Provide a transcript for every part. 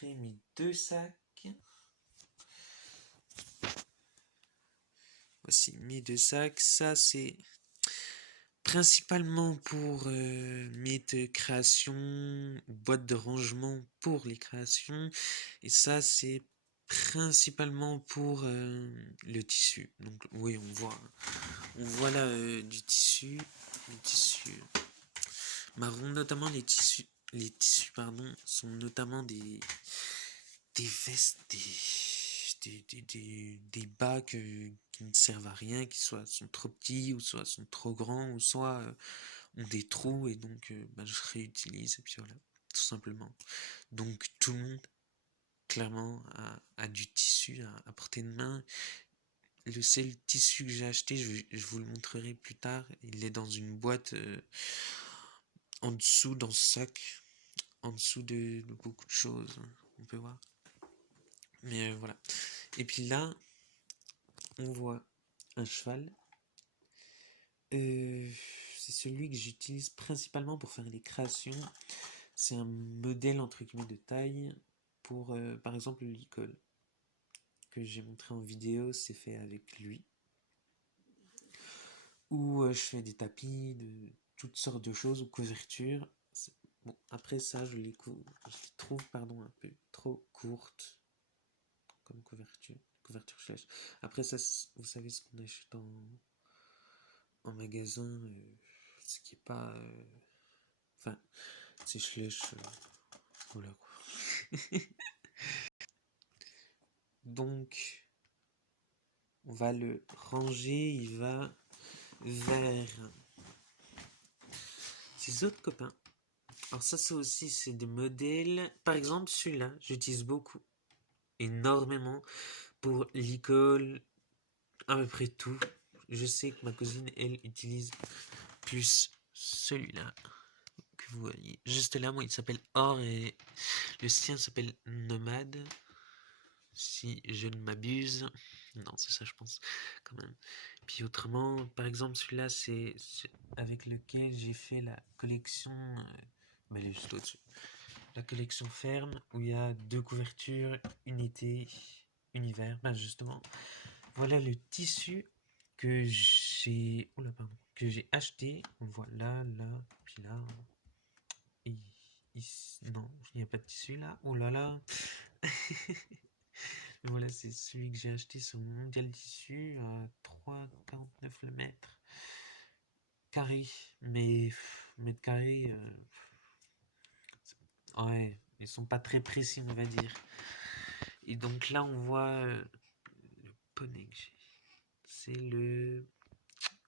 montrer mes deux sacs. Voici mes deux sacs. Ça, c'est principalement pour mes créations, boîte de rangement pour les créations. Et ça, c'est principalement pour le tissu. Donc oui, on voit là du tissu, marron, notamment les tissus pardon, sont notamment des vestes, des bas qui ne servent à rien, qui soit sont trop petits, ou soit sont trop grands, ou soit ont des trous, et donc je réutilise, et puis voilà, tout simplement. Donc tout le monde, clairement, a du tissu à portée de main. Le seul tissu que j'ai acheté, je vous le montrerai plus tard, il est dans une boîte en dessous, dans ce sac, en dessous de beaucoup de choses, on peut voir. Mais voilà. Et puis là, on voit un cheval. C'est celui que j'utilise principalement pour faire les créations. C'est un modèle entre guillemets de taille pour par exemple le licol que j'ai montré en vidéo, c'est fait avec lui. Ou je fais des tapis, de toutes sortes de choses, ou couvertures. Bon, après ça, je les trouve un peu trop courtes comme couverture sèche. Après ça, vous savez ce qu'on achète en magasin, ce qui est pas... Enfin, c'est Schlech, voilà quoi. Donc, on va le ranger, il va vers ses autres copains. Alors ça aussi, c'est des modèles. Par exemple, celui-là, j'utilise beaucoup, énormément, pour l'école, à peu près tout. Je sais que ma cousine, elle, utilise plus celui-là que vous voyez. Juste là, moi, il s'appelle Or et le sien s'appelle Nomade. Si je ne m'abuse. Non, c'est ça, je pense, quand même. Puis autrement, par exemple, celui-là, c'est avec lequel j'ai fait la collection... elle est juste au-dessus. La collection ferme, où il y a 2 couvertures, unité, univers. Justement, voilà le tissu que j'ai... que j'ai acheté. On voit là, puis là. Et non, il n'y a pas de tissu là. Oh là là. Voilà, c'est celui que j'ai acheté sur Mondial Tissu à 3,49 le mètre carré. Mais mètre carré, ouais, ils sont pas très précis, on va dire. Et donc là, on voit le poney que j'ai. C'est le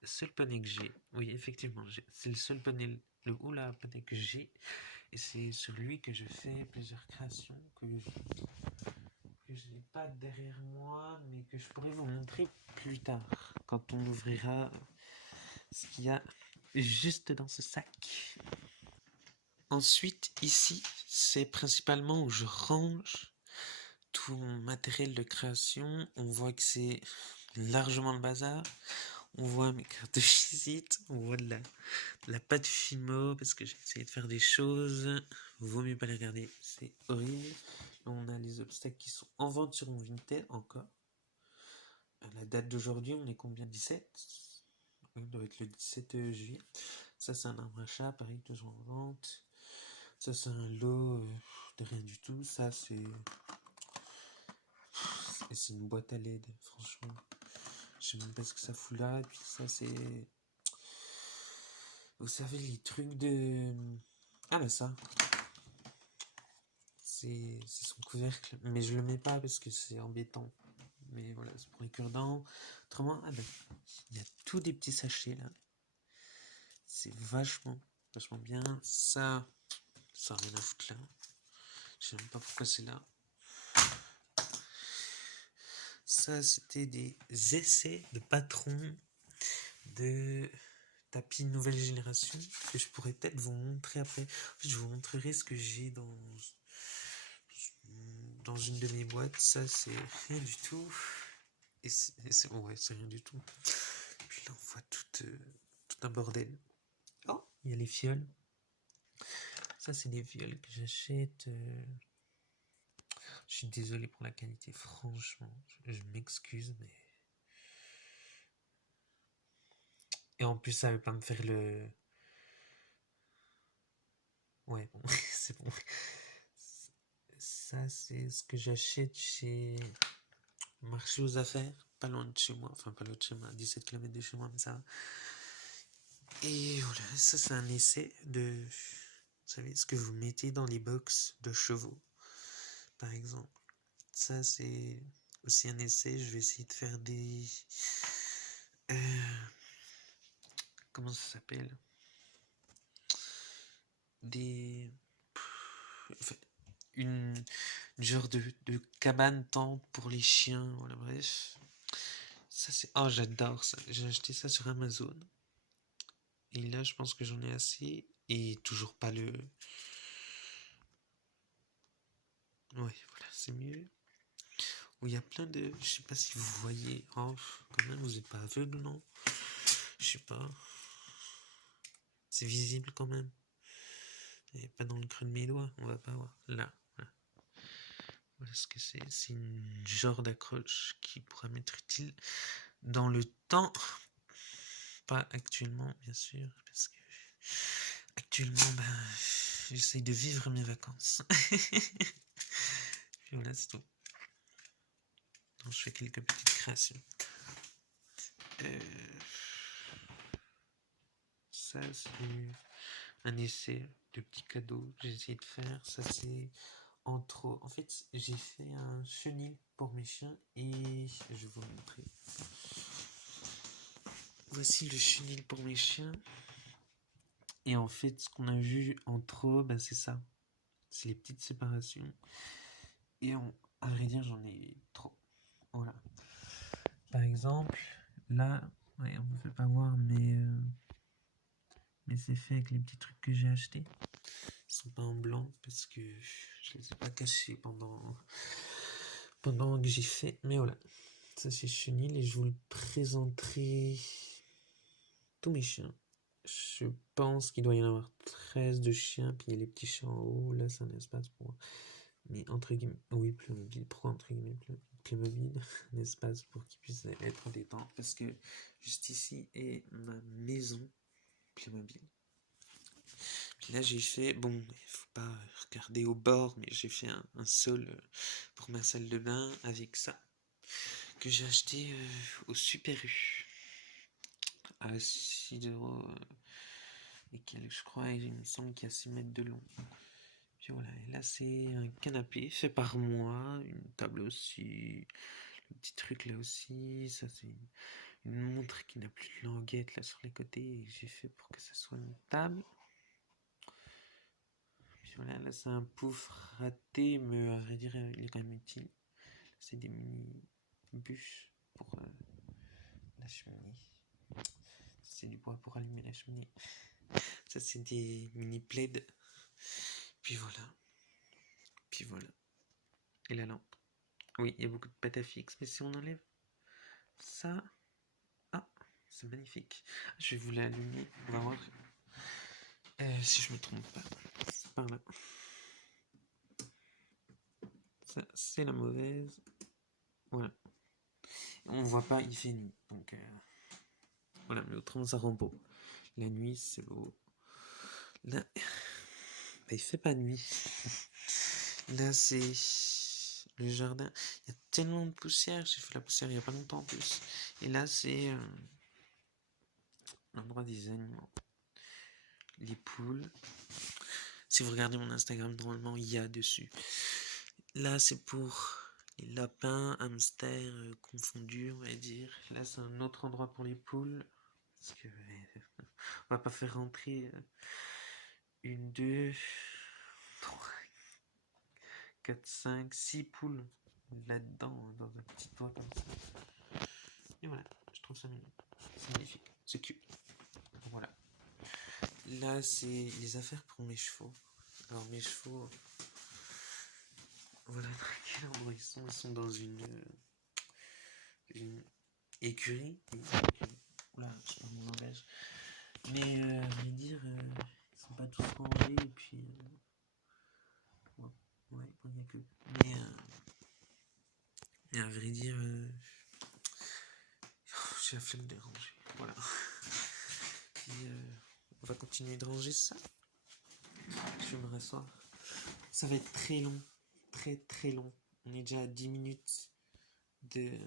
seul poney que j'ai. Oui, effectivement, c'est le seul poney, poney que j'ai. Et c'est sur lui que je fais plusieurs créations que je n'ai pas derrière moi, mais que je pourrais vous montrer plus tard, quand on ouvrira ce qu'il y a juste dans ce sac. Ensuite, ici, c'est principalement où je range tout mon matériel de création. On voit que c'est largement le bazar. On voit mes cartes de visite, on voit de la pâte Fimo, parce que j'ai essayé de faire des choses. Vaut mieux pas les regarder, c'est horrible. Là, on a les obstacles qui sont en vente sur mon Vinted encore. À la date d'aujourd'hui, on est combien? 17? Ça doit être le 17 juillet. Ça, c'est un arbre à chat, pareil, toujours en vente. Ça, c'est un lot de rien du tout. Ça, c'est une boîte à LED, franchement. Je sais même pas ce que ça fout là. Et puis ça, c'est... Vous savez, les trucs de... Ah bah ça. C'est son couvercle. Mais je le mets pas parce que c'est embêtant. Mais voilà, c'est pour les cure-dents. Autrement, ah bah, il y a tous des petits sachets là. C'est vachement bien. Ça n'a rien à foutre là. Je sais même pas pourquoi c'est là. Ça, c'était des essais de patron de tapis nouvelle génération que je pourrais peut-être vous montrer après. En fait, je vous montrerai ce que j'ai dans une de mes boîtes. Ça, c'est rien du tout. Et c'est rien du tout. Puis là, on voit tout un bordel. Oh, il y a les fioles. Ça, c'est des fioles que j'achète Je suis désolé pour la qualité, franchement. Je m'excuse, mais... Et en plus, ça veut pas me faire le... Ouais, bon, c'est bon. Ça, c'est ce que j'achète chez Marché aux Affaires, pas loin de chez moi. Enfin, pas loin de chez moi, 17 km de chez moi, mais ça va. Et voilà, ça, c'est un essai de... Vous savez, ce que vous mettez dans les box de chevaux, par exemple. Ça, c'est aussi un essai. Je vais essayer de faire des... comment ça s'appelle? Des... Enfin, une genre de cabane tente pour les chiens. Voilà, bref. Ça, c'est... Oh, j'adore ça. J'ai acheté ça sur Amazon. Et là, je pense que j'en ai assez. Et toujours pas le... Ouais, voilà, c'est mieux. Où il y a plein de... Je sais pas si vous voyez... Oh, quand même, vous êtes pas aveugle, non? Je sais pas. C'est visible quand même. Et pas dans le creux de mes doigts, on va pas voir. Là, voilà. Voilà ce que c'est. C'est une genre d'accroche qui pourra m'être utile dans le temps. Pas actuellement, bien sûr, parce que actuellement, ben, j'essaye de vivre mes vacances. Puis voilà, c'est tout. Donc, je fais quelques petites créations. Ça, c'est un essai de petits cadeaux que j'ai essayé de faire. Ça, c'est en fait, j'ai fait un chenil pour mes chiens et je vais vous montrer. Voici le chenil pour mes chiens. Et en fait, ce qu'on a vu en trop, ben, c'est ça. C'est les petites séparations. Et à vrai dire, j'en ai trop. Voilà. Par exemple, là, ouais, on ne peut pas voir, mais c'est fait avec les petits trucs que j'ai achetés. Ils sont pas en blanc parce que je les ai pas cachés pendant que j'ai fait. Mais voilà, ça c'est chenil et je vous le présenterai tous mes chiens. Je pense qu'il doit y en avoir 13 de chiens, puis il y a les petits chiens en haut. Là, c'est un espace pour... Mais entre guillemets... Oui, Playmobil. Pourquoi entre guillemets Playmobil? Un espace pour qu'ils puissent être en détente. Parce que juste ici est ma maison Playmobil. Puis là, j'ai fait... Bon, il faut pas regarder au bord, mais j'ai fait un sol pour ma salle de bain avec ça. Que j'ai acheté au Super U. À 6 € et je crois, il me semble qu'il y a 6 mètres de long. Puis voilà, et là c'est un canapé fait par moi, une table aussi, le petit truc là aussi, ça c'est une montre qui n'a plus de languette là sur les côtés et j'ai fait pour que ça soit une table. Puis voilà, là c'est un pouf raté, mais à vrai dire il est quand même utile. C'est des mini bûches pour la cheminée. C'est du bois pour allumer la cheminée. Ça c'est des mini plaids. Puis voilà. Puis voilà. Et la lampe. Oui, il y a beaucoup de pâte à fixe, mais si on enlève ça... Ah, c'est magnifique. Je vais vous l'allumer, on va voir si je me trompe pas. C'est par là. Ça, c'est la mauvaise. Voilà. On voit pas, il fait nuit. Donc, voilà, mais autrement, ça rend beau. La nuit, c'est beau. Là, bah, il fait pas nuit. Là, c'est le jardin. Il y a tellement de poussière. J'ai fait la poussière il y a pas longtemps en plus. Et là, c'est l'endroit des animaux. Les poules. Si vous regardez mon Instagram, normalement, il y a dessus. Là, c'est pour les lapins, hamsters confondus, on va dire. Là, c'est un autre endroit pour les poules. Parce que on va pas faire rentrer une, deux, trois, 4, 5, 6 poules là-dedans, dans un petit toit comme ça. Et voilà, je trouve ça mignon. C'est magnifique, c'est cute. Voilà. Là, c'est les affaires pour mes chevaux. Alors, mes chevaux, voilà dans quel endroit ils sont. Ils sont dans une écurie. Oula, je parle mon langage. Mais, je veux dire, ils sont pas tous rangés. Et puis, ouais, bon, il n'y a que. Mais, Et à vrai dire, j'ai la flemme de ranger. Voilà. Et, on va continuer de ranger ça. Je vais me rasseoir. Ça va être très long. Très très long. On est déjà à 10 minutes de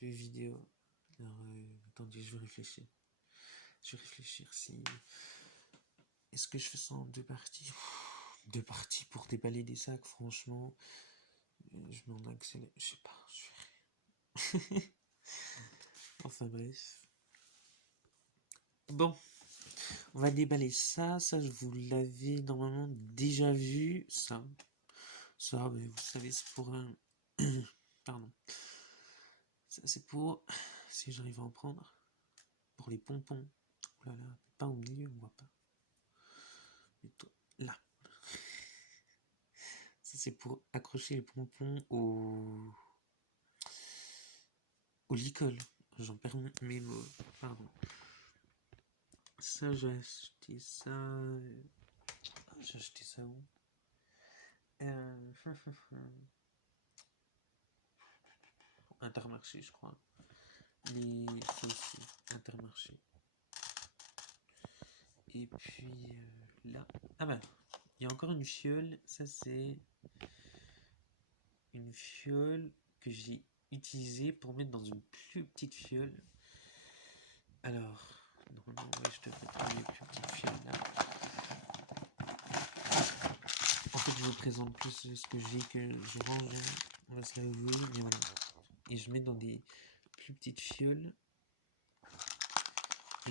vidéo. Alors, attendez, je vais réfléchir. Je vais réfléchir si... Est-ce que je fais ça en 2 parties? 2 parties pour déballer des sacs, franchement. Je m'en accélère. Je sais pas, je ferai. Enfin bref. Bon. On va déballer ça. Ça, je vous l'avais normalement déjà vu. Ça, mais vous savez, c'est pour un... Pardon. Ça, c'est pour... Si j'arrive à en prendre. Pour les pompons. Oh là là, pas au milieu, on voit pas. Plutôt là. Ça, c'est pour accrocher les pompons au licol. J'en perds mes mots. Pardon. Ça, j'ai acheté ça. J'ai acheté ça où? Intermarché, je crois. Mais ça aussi, Intermarché. Et puis là. Ah bah, il y a encore une fiole. Ça, c'est une fiole que j'ai utilisée pour mettre dans une plus petite fiole. Alors, normalement, ouais, je devrais trouver une plus petite fiole là. En fait, je vous présente plus ce que j'ai, que je range. On va se l'avouer, mais voilà. Et je mets dans des plus petites fioles.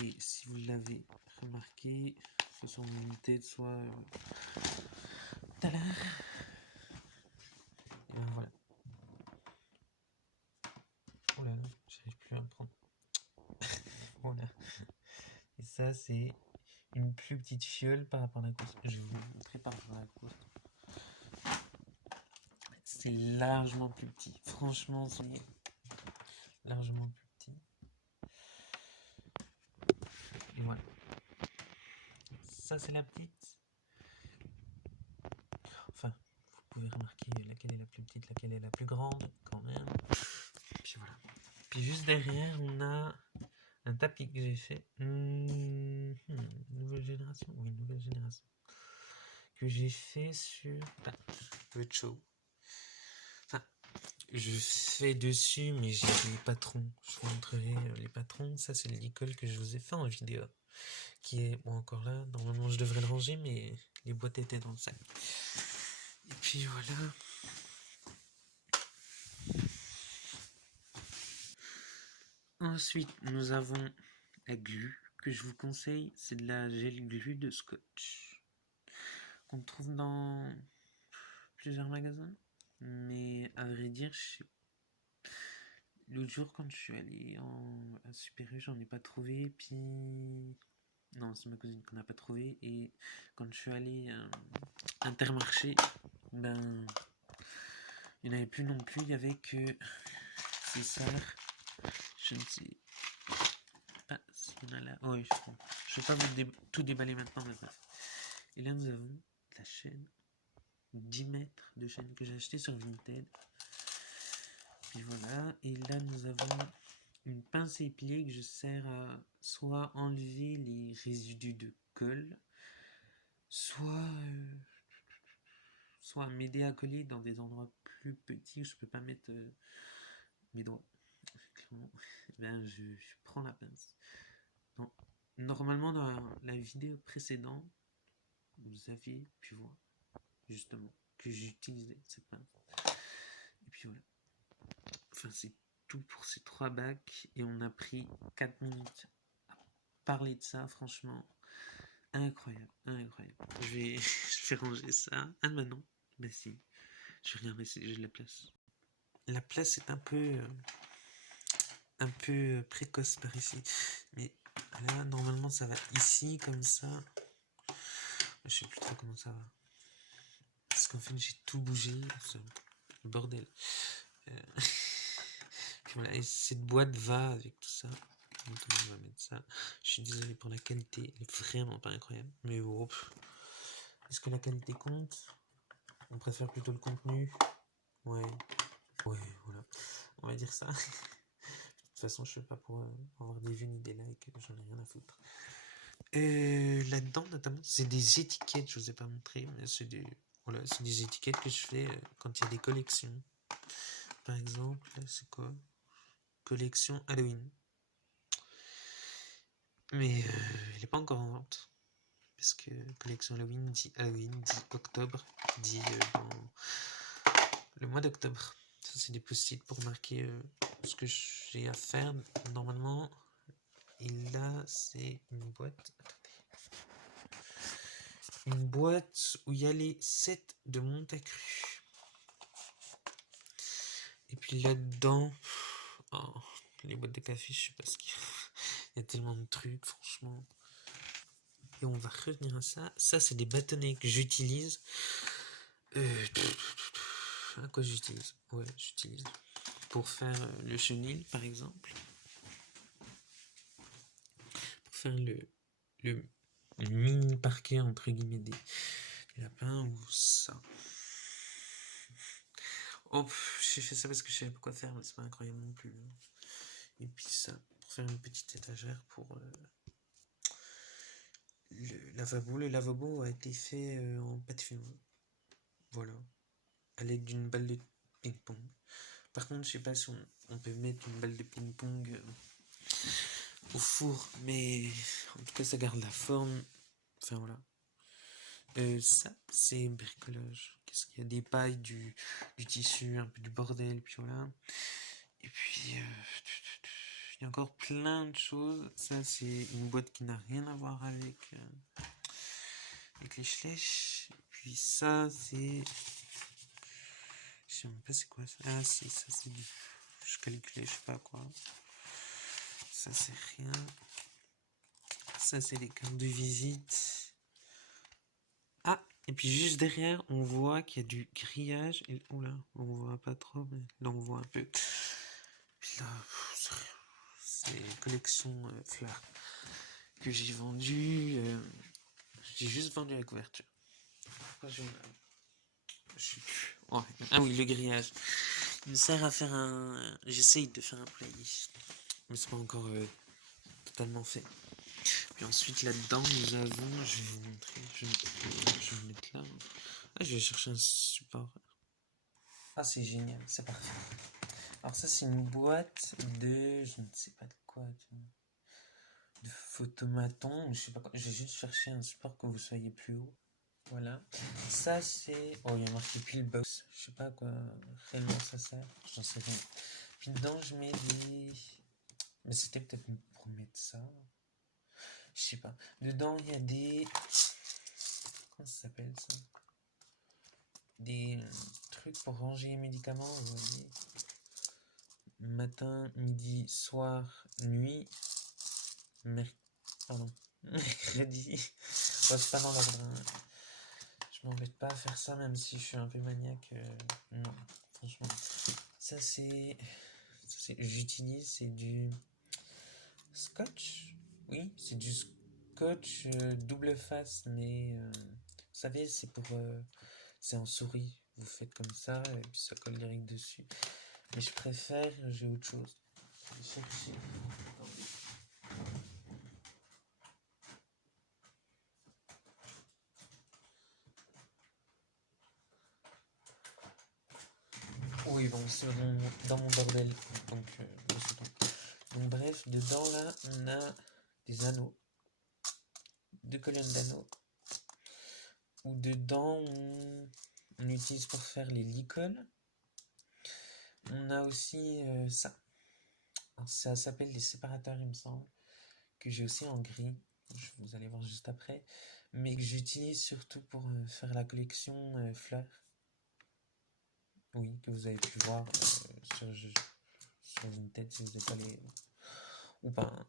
Et si vous l'avez remarqué, soit sur mon tête, soit tout à l'heure. Et ben voilà. Oh là là, j'arrive plus à me prendre. Voilà. Et ça, c'est une plus petite fiole par rapport à la course. Je vais vous montrer par rapport à la course. C'est largement plus petit. Franchement, c'est largement plus petit. Et voilà. Ça, c'est la petite. Enfin, vous pouvez remarquer laquelle est la plus petite, laquelle est la plus grande, quand même. Puis voilà. Puis juste derrière, on a un tapis que j'ai fait. Nouvelle génération. Oui, nouvelle génération. Que j'ai fait sur... Ah, peu de chaud. Enfin, je fais dessus, mais j'ai les patrons. Je vous montrerai les patrons. Ça, c'est le licol que je vous ai fait en vidéo. Qui est, bon, encore là. Normalement, je devrais le ranger, mais les boîtes étaient dans le sac. Et puis voilà. Ensuite, nous avons la glu que je vous conseille. C'est de la gel glu de Scotch qu'on trouve dans plusieurs magasins. Mais à vrai dire, l'autre jour quand je suis allé à Super U, j'en ai pas trouvé. Puis non, c'est ma cousine qu'on n'a pas trouvé. Et quand je suis allé à Intermarché, ben il n'y en avait plus non plus. Il y avait que ces sœurs. Je ne sais pas si on a là. Oh, oui, je vais pas vous tout déballer maintenant, mais bref. Et là, nous avons la chaîne, 10 mètres de chaîne que j'ai acheté sur Vinted. Puis voilà. Et là, nous avons une pince épilée que je sers à soit enlever les résidus de colle, soit m'aider à coller dans des endroits plus petits où je peux pas mettre mes doigts. Ben, je prends la pince. Non. Normalement, dans la vidéo précédente, vous aviez pu voir justement que j'utilisais cette pince. Et puis voilà. Enfin, c'est tout pour ces 3 bacs. Et on a pris 4 minutes à parler de ça, franchement. Incroyable, incroyable. Je vais ranger ça. Ah, maintenant, bah si. Je vais regarder si j'ai de la place. La place est un peu précoce par ici. Mais là, normalement, ça va ici, comme ça. Je sais plus trop comment ça va. Parce qu'en fait, j'ai tout bougé. C'est le bordel. Voilà, et cette boîte va avec tout ça. On va mettre ça. Je suis désolé pour la qualité. Elle est vraiment pas incroyable. Mais bon. Est-ce que la qualité compte? On préfère plutôt le contenu? Ouais. Ouais, voilà. dire ça. De toute façon, je fais pas pour avoir des vues ni des likes, j'en ai rien à foutre. Là-dedans, notamment, c'est des étiquettes, je vous ai pas montré, mais c'est des étiquettes que je fais quand il y a des collections. Par exemple, c'est quoi? Collection Halloween. Mais elle n'est pas encore en vente. Parce que collection Halloween, dit octobre, dit dans le mois d'octobre. Ça, c'est des post-it pour marquer ce que j'ai à faire normalement. Et là, c'est une boîte. Une boîte où il y a les 7 de Montacru. Et puis là-dedans, les boîtes de café, je sais pas ce qu'il y a. Il y a tellement de trucs, franchement. Et on va revenir à ça. Ça, c'est des bâtonnets que j'utilise. À quoi j'utilise? Ouais, j'utilise pour faire le chenil, par exemple. Pour faire le mini parquet, entre guillemets, des lapins ou ça. Oh, j'ai fait ça parce que je savais pas quoi faire, mais c'est pas incroyable non plus. Et puis ça, pour faire une petite étagère pour le lavabo. Le lavabo a été fait en pâte finoise. Voilà. À l'aide d'une balle de ping-pong. Par contre, je sais pas si on peut mettre une balle de ping-pong au four, mais en tout cas, ça garde la forme. Enfin voilà. Ça, c'est bricolage. Qu'est-ce qu'il y a? Des pailles, du tissu, un peu du bordel, puis voilà. Et puis, il y a encore plein de choses. Ça, c'est une boîte qui n'a rien à voir avec les schlech. Et puis ça, c'est... Je sais même pas c'est quoi ça. Ah si, ça c'est du... Je calculais, je sais pas quoi. Ça c'est rien. Ça c'est des cartes de visite. Ah, et puis juste derrière, on voit qu'il y a du grillage. Et oula, on voit pas trop, mais là on voit un peu. Puis là, c'est collection fleurs que j'ai vendu. J'ai juste vendu la couverture. Pourquoi je sais plus. Oh, ah oui, le grillage. Il me sert à faire un. J'essaye de faire un playlist, mais c'est pas encore totalement fait. Puis ensuite là-dedans, nous avons. Je vais vous montrer. Je vais me mettre là. Ah, je vais chercher un support. Ah, c'est génial, c'est parfait. Alors ça, c'est une boîte de. Je ne sais pas de quoi. De photomaton. Je sais pas quoi. Je vais juste chercher un support que vous soyez plus haut. Voilà. Ça, c'est. Oh, il y a marqué Pillbox. Je sais pas à quoi réellement ça sert. J'en sais rien. Puis dedans, je mets des. Mais c'était peut-être pour mettre ça. Je sais pas. Dedans, il y a des. Comment ça s'appelle ça? Des trucs pour ranger les médicaments. Vous voyez. Matin, midi, soir, nuit. Pardon. Mercredi. Oh, c'est pas dans l'ordre. Hein. Je m'embête pas à faire ça, même si je suis un peu maniaque. Non, franchement. Ça, c'est. J'utilise, c'est du scotch. Oui, c'est du scotch double face, mais vous savez, c'est pour. C'est en souris. Vous faites comme ça, et puis ça colle direct dessus. Mais je préfère, j'ai autre chose. Je vais chercher. Oui, bon, c'est dans mon bordel. Donc, donc, bref, dedans là, on a des anneaux. 2 colonnes d'anneaux. Où dedans, on utilise pour faire les licoles. On a aussi ça. Alors, ça s'appelle des séparateurs, il me semble. Que j'ai aussi en gris. Vous allez voir juste après. Mais que j'utilise surtout pour faire la collection fleurs. Oui, que vous avez pu voir sur une tête si vous êtes allé ou pas. Hein.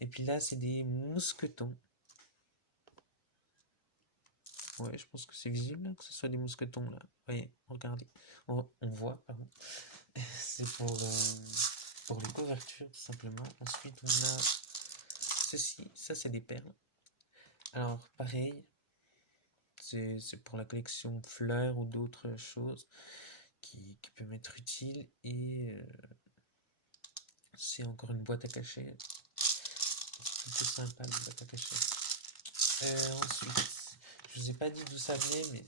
Et puis là, c'est des mousquetons. Ouais, je pense que c'est visible là, que ce soit des mousquetons là. Voyez, regardez. On voit, pardon. C'est pour les couvertures tout simplement. Ensuite, on a ceci. Ça, c'est des perles. Alors, pareil. C'est pour la collection fleurs ou d'autres choses qui peuvent être utiles. Et C'est encore une boîte à cacher. C'est plutôt sympa, une boîte à cacher. Ensuite, je vous ai pas dit d'où ça venait, mais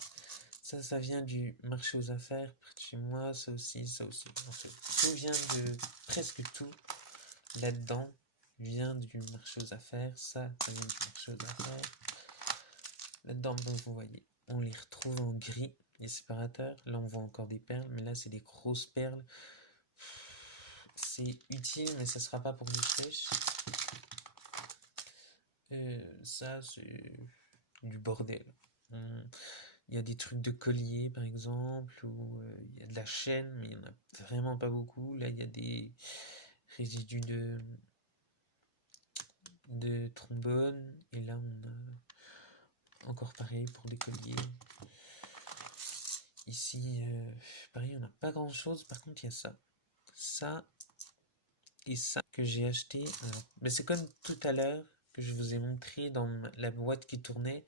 ça vient du marché aux affaires près de chez moi, ça aussi, ça aussi. En fait, tout vient de presque tout là-dedans vient du marché aux affaires, ça vient du marché aux affaires. Là-dedans, vous voyez, on les retrouve en gris, les séparateurs. Là, on voit encore des perles, mais là, c'est des grosses perles. C'est utile, mais ça sera pas pour des flèches. Ça, c'est du bordel. Il y a des trucs de collier, par exemple, ou il y a de la chaîne, mais il y en a vraiment pas beaucoup. Là, il y a des résidus de trombone, et là, on a encore pareil pour des colliers. Ici, pareil, on n'a pas grand chose. Par contre, il y a ça et ça que j'ai acheté. Alors, mais c'est comme tout à l'heure que je vous ai montré dans la boîte qui tournait.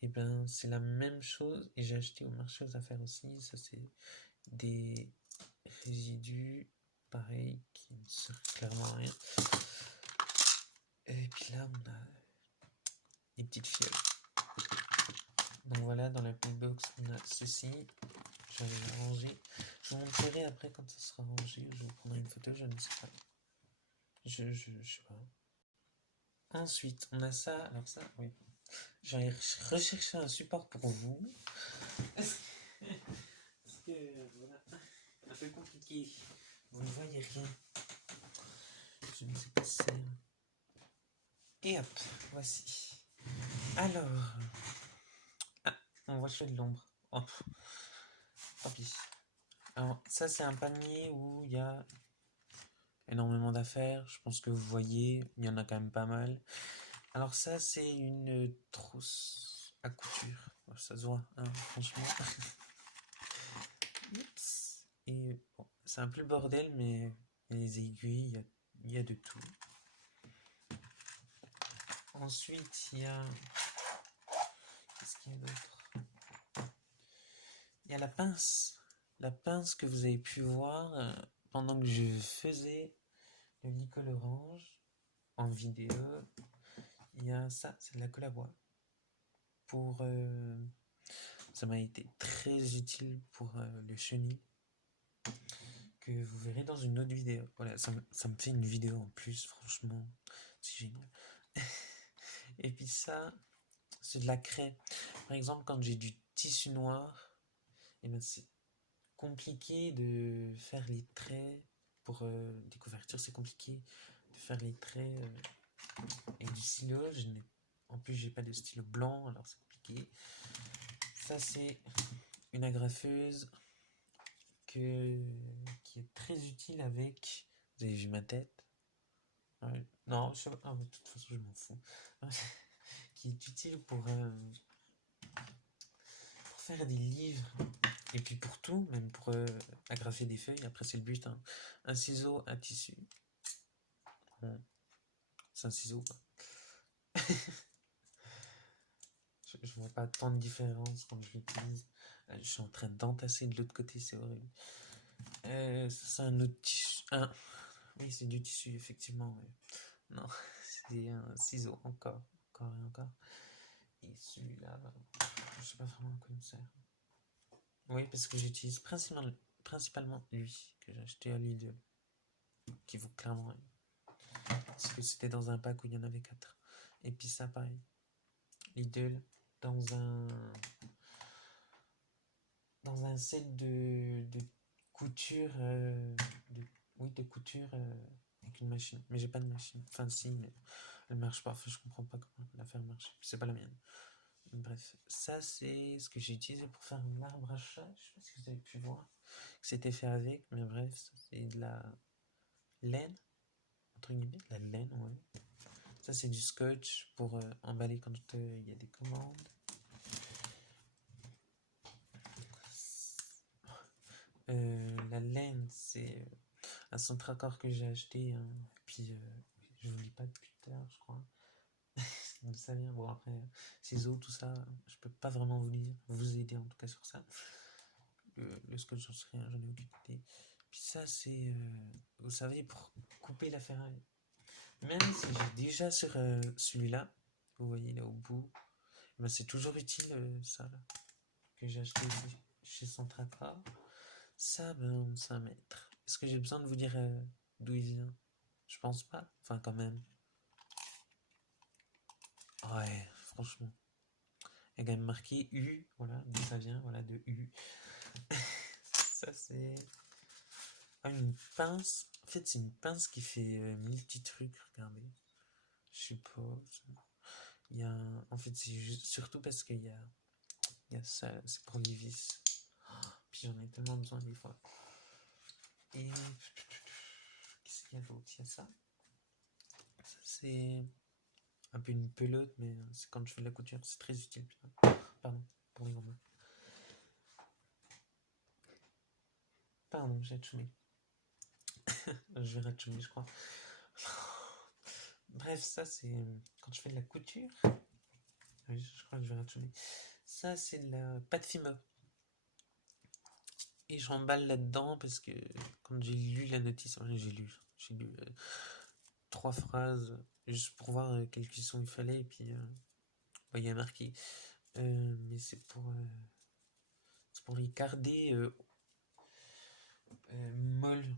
Et ben, c'est la même chose et j'ai acheté au marché aux affaires aussi. Ça, c'est des résidus, pareil, qui ne servent clairement à rien. Et puis là, on a des petites fioles. Donc voilà, dans la petite box, on a ceci. Je vais les ranger. Je vous montrerai après quand ça sera rangé. Je vous prendrai une photo, je ne sais pas. Je sais pas. Ensuite, on a ça. Alors ça, oui. J'ai recherché un support pour vous. Parce que, voilà, un peu compliqué. Vous ne voyez rien. Je ne sais pas si c'est... Et hop, voici. Alors... Ah, on voit que de l'ombre. Oh, tant pis. Alors, ça, c'est un panier où il y a énormément d'affaires. Je pense que vous voyez, il y en a quand même pas mal. Alors ça, c'est une trousse à couture. Ça se voit, hein, franchement. Oups. Et bon, c'est un peu le bordel, mais les aiguilles, il y a de tout. Ensuite, il y a... Qu'est-ce qu'il y a d'autre? Il y a la pince. La pince que vous avez pu voir pendant que je faisais le Nicole Orange en vidéo. Il y a ça, c'est de la colle à bois. Pour... ça m'a été très utile pour le chenil. Que vous verrez dans une autre vidéo. Voilà, ça me fait une vidéo en plus, franchement, c'est génial. Et puis ça, c'est de la craie. Par exemple, quand j'ai du tissu noir, et ben c'est compliqué de faire les traits pour des couvertures, c'est compliqué de faire les traits avec du stylo. En plus, j'ai pas de stylo blanc, alors c'est compliqué. Ça, c'est une agrafeuse qui est très utile avec... Vous avez vu ma tête? Ouais. Non, je sais pas. De toute façon, je m'en fous. Qui est utile pour faire des livres. Et puis pour tout, même pour agrafer des feuilles. Après, c'est le but. Hein. Un ciseau, un tissu. Bon, c'est un ciseau, quoi. Je vois pas tant de différence quand je l'utilise. Je suis en train d'entasser de l'autre côté, c'est horrible. C'est un autre tissu. Oui, c'est du tissu, effectivement. Ouais. Non, c'est un ciseau, encore et encore. Et celui-là, je sais pas vraiment à quoi il me sert. Oui, parce que j'utilise principalement lui, que j'ai acheté à Lidl, qui vaut clairement rien. Parce que c'était dans un pack où il y en avait 4. Et puis ça, pareil. Lidl, dans un set de couture, de couture avec une machine. Mais j'ai pas de machine. Enfin, si, mais elle marche pas. Enfin, je comprends pas comment la faire marcher. C'est pas la mienne. Bref, ça c'est ce que j'ai utilisé pour faire un arbre à chat. Je sais pas si vous avez pu voir que c'était fait avec, mais bref, c'est de la laine, entre guillemets, de la laine, ouais. Ça c'est du scotch pour emballer quand il y a des commandes. La laine, c'est un centre-accord que j'ai acheté, hein. Puis je vous lis pas depuis tout à l'heure, je crois. Donc ça vient, bon après, ciseaux, tout ça, je peux pas vraiment vous aider en tout cas sur ça. Le scotch, j'en sais rien, j'en ai aucune idée. Puis ça, c'est, vous savez, pour couper la ferraille. Même si j'ai déjà sur celui-là, vous voyez là au bout, ben, c'est toujours utile ça là, que j'ai acheté chez Centracor. Ça, ben, c'est 1 mètre. Est-ce que j'ai besoin de vous dire d'où il vient? Je pense pas. Enfin, quand même. Ouais, franchement. Il y a quand même marqué U, voilà, d'où ça vient, voilà, de U. Ça, c'est une pince. En fait, c'est une pince qui fait 1000 petits trucs, regardez. Je suppose. Il y a En fait, c'est juste surtout parce il y a ça, c'est pour les vis. Puis j'en ai tellement besoin des fois. Et qu'est-ce qu'il y a d'autre? Il y a ça. Ça, c'est un peu une pelote, mais c'est quand je fais de la couture, c'est très utile. Pardon, pour les grands. Pardon, j'ai atchoumé. Je vais ratchoumer, je crois. Bref, ça, c'est quand je fais de la couture. Oui, je crois que je vais ratchoumer. Ça, c'est de la pâte Fima. Et j'emballe là-dedans parce que quand j'ai lu la notice, j'ai lu 3 phrases juste pour voir quelle cuisson il fallait. Et puis, il y a marqué. Mais c'est pour y garder molle.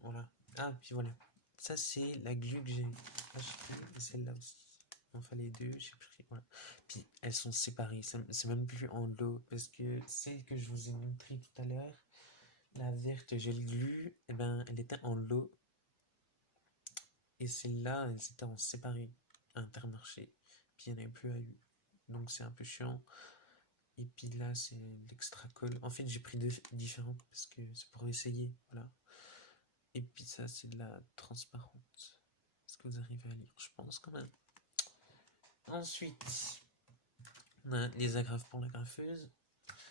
Voilà. Ah, puis voilà. Ça, c'est la glu que j'ai achetée. Et celle-là aussi. Il en fallait 2, j'ai pris. Voilà. Puis elles sont séparées. C'est même plus en lot. Parce que celle que je vous ai montrée tout à l'heure, la verte gel glu, eh ben, elle était en lot. Et celle-là, elle était en séparé à Intermarché. Puis il n'y en avait plus à eu. Donc c'est un peu chiant. Et puis là, c'est l'extra colle. En fait, j'ai pris 2 différentes parce que c'est pour essayer. Voilà. Et puis ça, c'est de la transparente. Est-ce que vous arrivez à lire? Je pense quand même. Ensuite, on a les agrafes pour la graffeuse.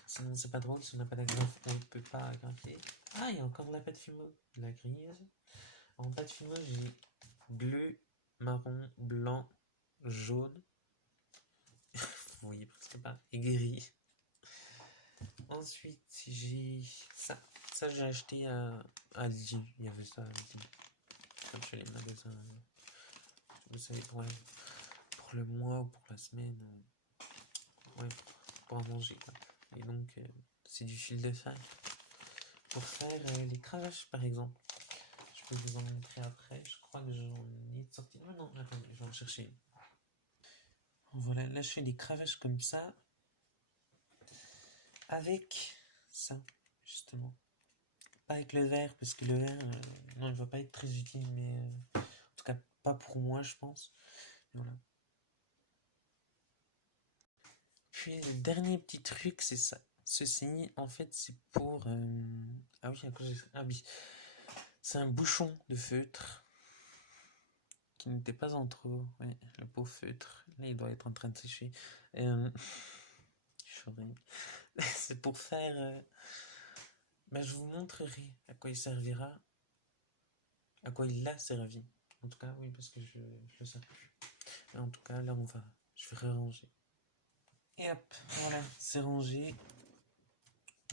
Sinon, c'est pas drôle. Si on n'a pas d'agrafe, on ne peut pas agrafer. Ah, il y a encore de la pâte fumeuse. De la grise. En pâte fumeuse, j'ai bleu, marron, blanc, jaune. Vous voyez presque pas. Et gris. Ensuite, j'ai ça. Ça, j'ai acheté à Aldi. Il y avait ça à Aldi. Comme chez les magasins. Vous savez, pour le mois ou pour la semaine. Ouais, pour manger. Quoi. Et donc, c'est du fil de fer. Pour faire les cravaches, par exemple. Je peux vous en montrer après. Je crois que j'en ai sorti. Oh non, attendez, je vais en chercher. Voilà, là, je fais des cravaches comme ça. Avec ça, justement. Pas avec le verre, parce que le verre, non, il va pas être très utile, mais en tout cas, pas pour moi, je pense. Voilà. Puis, le dernier petit truc, c'est ça. Ceci, en fait, c'est pour. Ah oui, ah oui. C'est un bouchon de feutre qui n'était pas en trop. Ouais, le beau feutre. Là, il doit être en train de sécher. C'est pour faire. Je vous montrerai à quoi il servira. À quoi il a servi. En tout cas, oui, parce que je le sais plus. Mais en tout cas, là, je vais ranger. Et hop, voilà, c'est rangé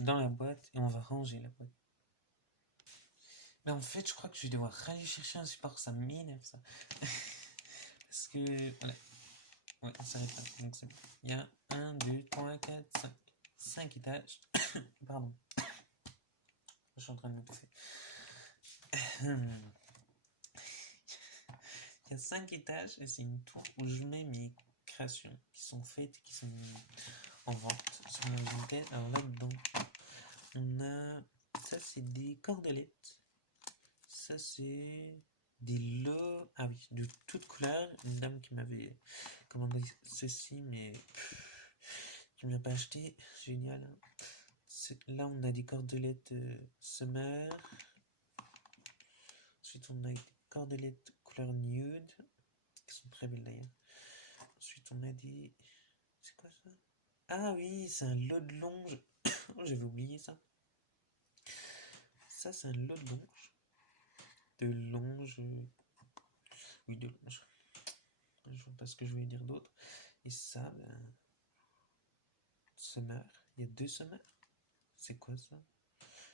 dans la boîte et on va ranger la boîte. Mais en fait, je crois que je vais devoir aller chercher un support, ça m'énerve ça. Parce que, voilà. Ouais, ça s'arrête pas. Donc c'est bon. Il y a 1, 2, 3, 4, 5. 5 étages. Pardon. Je suis en train de me bouffer. Il y a 5 étages et c'est une tour où je mets mes créations qui sont faites, qui sont en vente sur mon Vinted. Alors là-dedans, on a. Ça, c'est des cordelettes. Ça, c'est des lots. Ah oui, de toutes couleurs. Une dame qui m'avait commandé ceci, mais qui ne m'a pas acheté. Génial. Là, on a des cordelettes Summer. Ensuite, on a des cordelettes couleur nude, qui sont très belles d'ailleurs. Ensuite, on a des. C'est quoi ça? Ah oui, c'est un lot de longe. Oh, j'avais oublié ça. Ça, c'est un lot de longe. De longe. Oui, de longe. Je vois pas ce que je voulais dire d'autre. Et ça, Summer. Il y a 2 Summer. C'est quoi ça?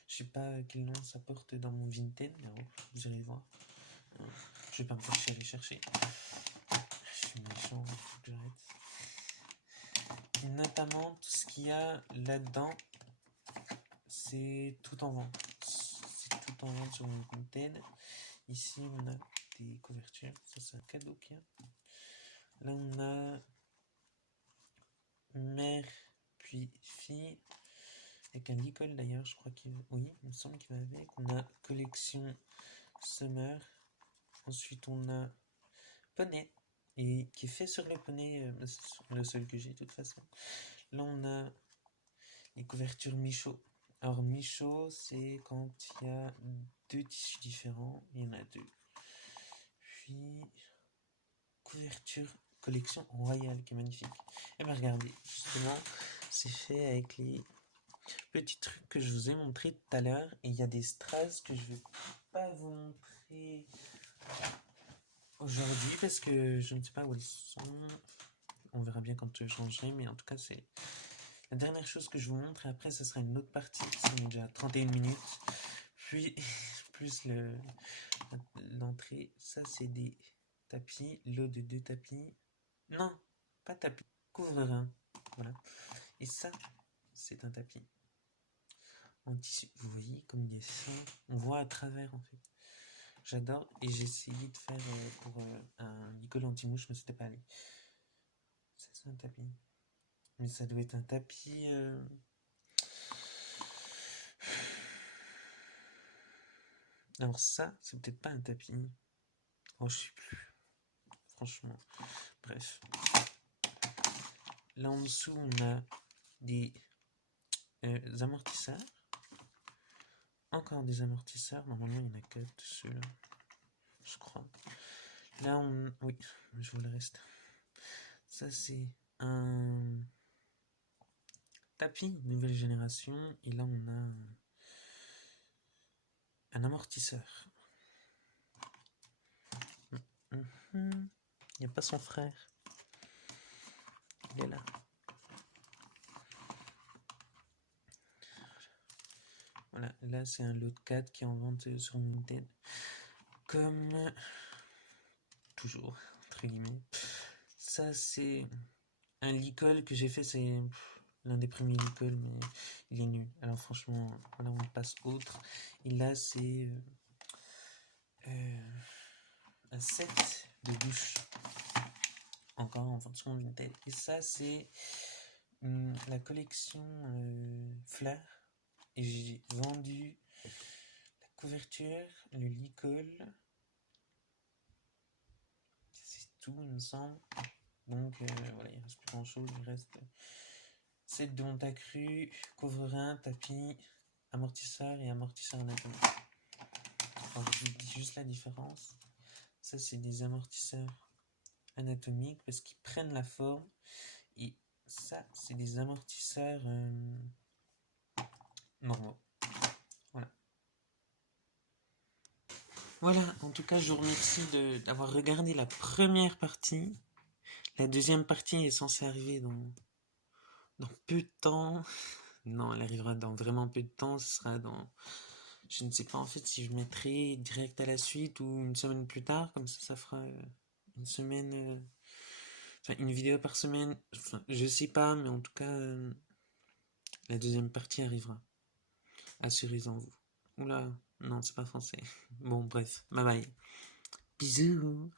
Je sais pas quel nom ça porte dans mon Vinted, mais bon, vous irez voir. Je vais pas me faire chier à aller chercher. Je suis méchant, faut que j'arrête. Notamment, tout ce qu'il y a là-dedans, c'est tout en vente. C'est tout en vente sur mon Vinted. Ici, on a des couvertures. Ça, c'est un cadeau qu'il y a. Là, on a mère puis fille. Avec un licol d'ailleurs, je crois qu'il... Oui, il me semble qu'il va avec. On a collection Summer. Ensuite, on a poney. Et qui est fait sur le poney. C'est le seul que j'ai de toute façon. Là, on a les couvertures Michaud. Alors, Michaud, c'est quand il y a 2 tissus différents. Il y en a 2. Puis, couverture collection royale qui est magnifique. Et bien, regardez, justement, c'est fait avec les petits trucs que je vous ai montré tout à l'heure. Et il y a des strass que je ne vais pas vous montrer aujourd'hui parce que je ne sais pas où elles sont. On verra bien quand je changerai, mais en tout cas, c'est la dernière chose que je vous montre. Et après, ça sera une autre partie. C'est déjà 31 minutes. Puis, plus l'entrée. Ça, c'est des tapis. Lot de 2 tapis. Non, pas tapis. Couvre-rein. Voilà. Et ça, c'est un tapis. En tissu. Vous voyez comme il est fin. On voit à travers, en fait. J'adore. Et j'ai essayé de faire pour un licol anti-mouche, mais c'était pas allé. Ça, c'est un tapis. Mais ça doit être un tapis... Alors ça, c'est peut-être pas un tapis. Oh, je sais plus. Franchement. Bref. Là en dessous, on a des amortisseurs. Encore des amortisseurs. Normalement, il y en a 4 ceux-là. Je crois. Là, oui, je vois le reste. Ça, c'est un tapis nouvelle génération. Et là, on a un amortisseur. Il n'y a pas son frère. Il est là. Voilà, là c'est un lot de 4 qui est en vente sur Vinted. Comme toujours, entre guillemets. Ça c'est un licol que j'ai fait, c'est l'un des premiers licols, mais il est nul. Alors franchement, voilà, on passe autre. Et là c'est un set de douche. Encore en vente sur Vinted. Et ça c'est la collection Fleur. Et j'ai vendu la couverture, le licol. C'est tout, il me semble. Donc voilà, il reste plus grand chose. Il reste set de monte accru, couvre-rein, tapis, amortisseur et amortisseur anatomique. Alors je vous dis juste la différence. Ça, c'est des amortisseurs anatomiques parce qu'ils prennent la forme. Et ça, c'est des amortisseurs normaux. Voilà. Voilà, en tout cas, je vous remercie d'avoir regardé la première partie. La deuxième partie est censée arriver dans peu de temps. Non, elle arrivera dans vraiment peu de temps. Ce sera dans... Je ne sais pas en fait si je mettrai direct à la suite ou une semaine plus tard. Comme ça fera une semaine... Enfin, une vidéo par semaine. Enfin, je sais pas, mais en tout cas, la deuxième partie arrivera. Assurez-en-vous. Oula, non, c'est pas français. Bon, bref, bye bye. Bisous.